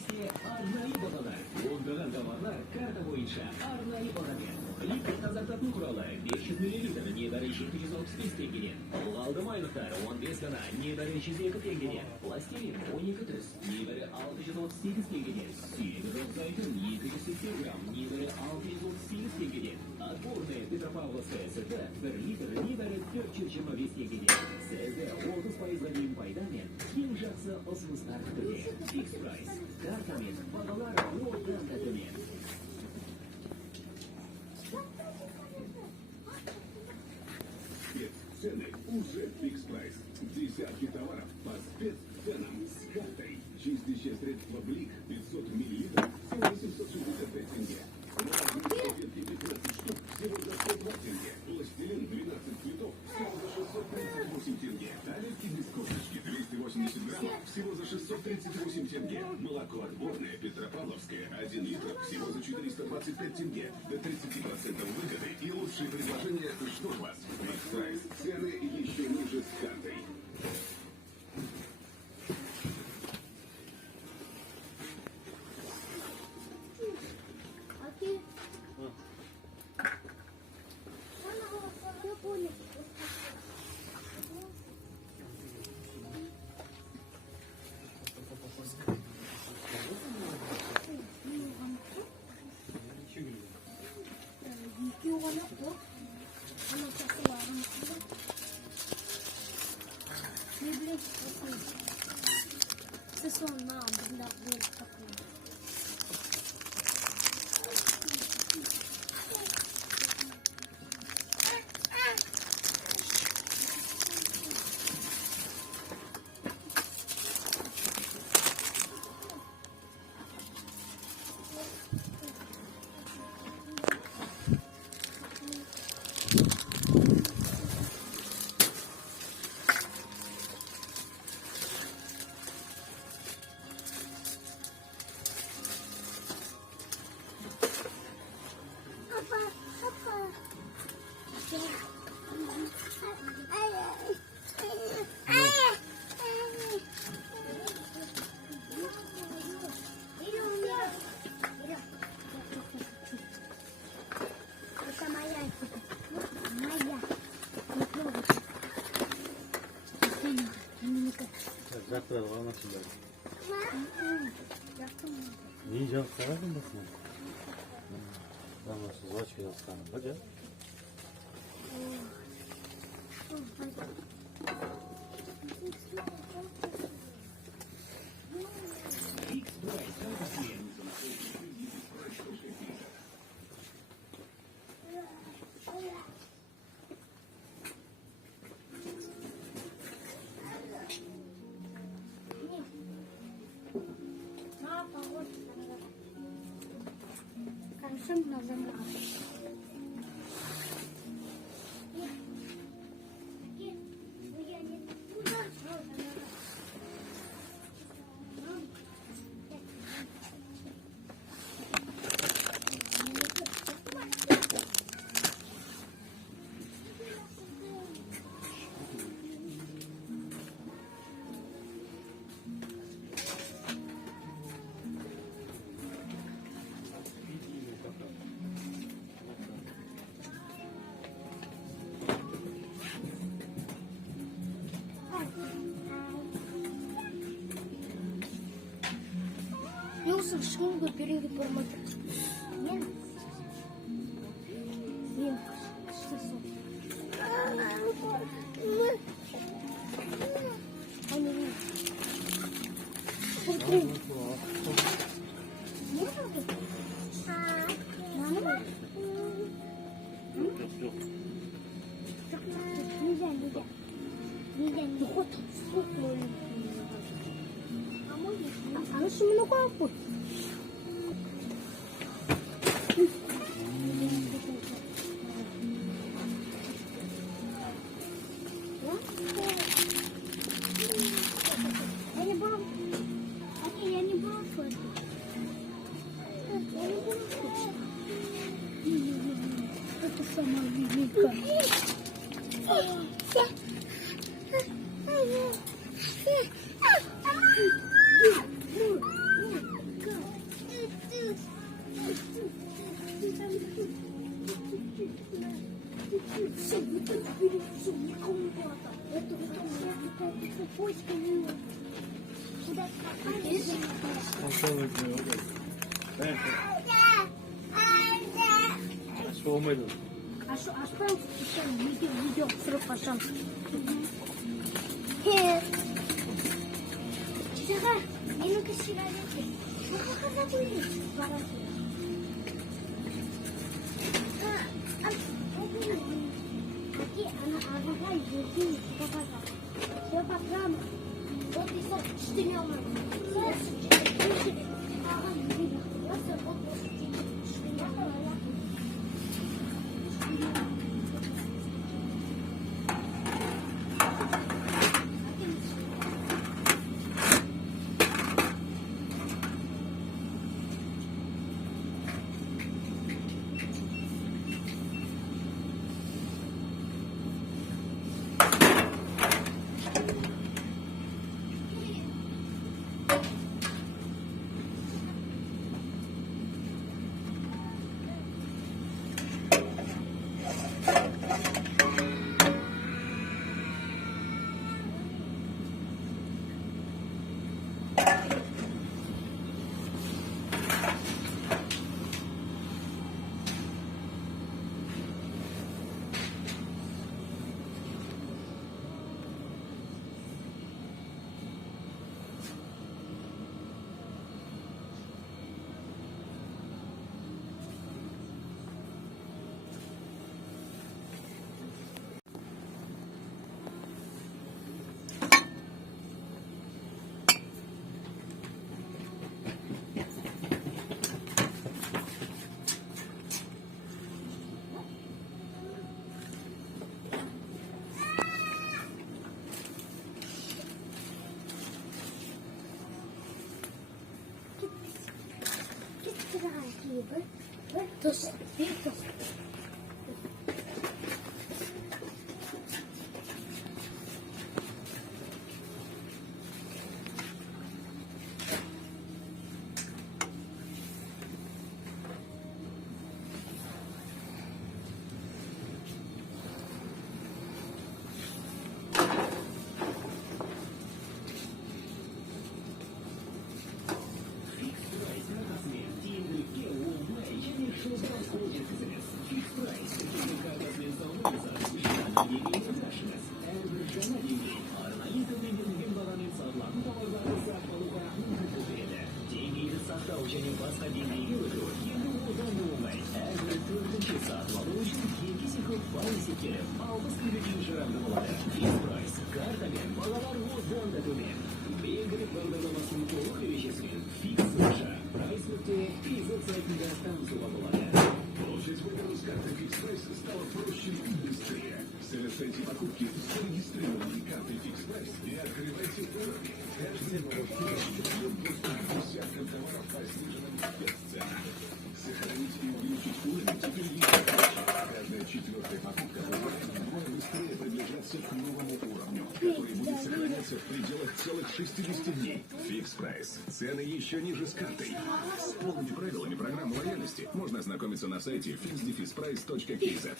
Servis'te arnayı odalar. Yoğunlanan damarlar karta boyunca arnayı odalar. Litre тазартатын құралы 500 мл небәрі 735 теңгеден. Алғалдым айлықтар 15 дана небәрі 102 теңгеден. Пластилин 12 түс небәрі 638 теңгеден. Сүйегі зайтын 280 грамм небәрі 638 теңгеден. Отборная Петропавловская сүті 1 литр небәрі 425 теңгеден. Сізді 30% дейін пайдамен ең жақсы ұсыныстар күтуде. Fix Price. Картамен бағалар одан да төмен. Цены уже фикс прайс. Десятки товаров по спецценам с картой. Чистящее средство Блик 500 мл всего 865 тенге. Разные салфетки 15 штук всего за 102 тенге. Пластилин 12 цветов всего за 638 тенге. Оливки без косточки 280 грамм всего за 638 тенге. Молоко отборное Петропавловское 1 литр всего за 425 тенге. До 30% выгоды и лучшие предложения ждут вас. Фикс прайс. Цены еще ниже с картой. Завтра вам сюда. Не идем в сарайку, басна. Там у нас звачки достанем. Пойдем. Yoksa şunu götürüyor formatı. Yen. Yen. Hani yen. Götürüyor. Ne oldu? Nane mi? Yok. Çok. Neden? Neden? Çok. Ano sumino ko po? Это сама велика. Şu olmaydı. Ашпай видео түсіріп қашам. Жиға, менікі сигареті. Қаққа забыли. Она ағаға ертің қағаға. Все по краму. Вот и сол штынема. Тос, тос. Және басқа деңгейге өту енді одан да оңай. Әрбір 4-ші сатып алу үшін 2 секунд бай есептеліп, 60 күнге дейін жарамды болады. Фикс-прайс картамен бағалар одан да төмен. Белгілік бағдарламасының толық ережесімен фикс-прайс прайс.kz сайтында танысуға болады. Получить выгоду с карты Fix-Price стало проще и быстрее. Совершайте покупки с зарегистрированной картой Fix-Price и открывайте уровни. Каждый десяткам товаров по сниженным спецценам. Сохранить и увеличить уровень теперь еще проще. Каждая 4-я покупка позволяет вдвое быстрее приближаться к новому уровню, который будет сохраняться в пределах целых 60 дней. Fix-Price. Цены еще ниже с картой. С полными правилами программы лояльности можно ознакомиться на сайте fixdefisprice.kz.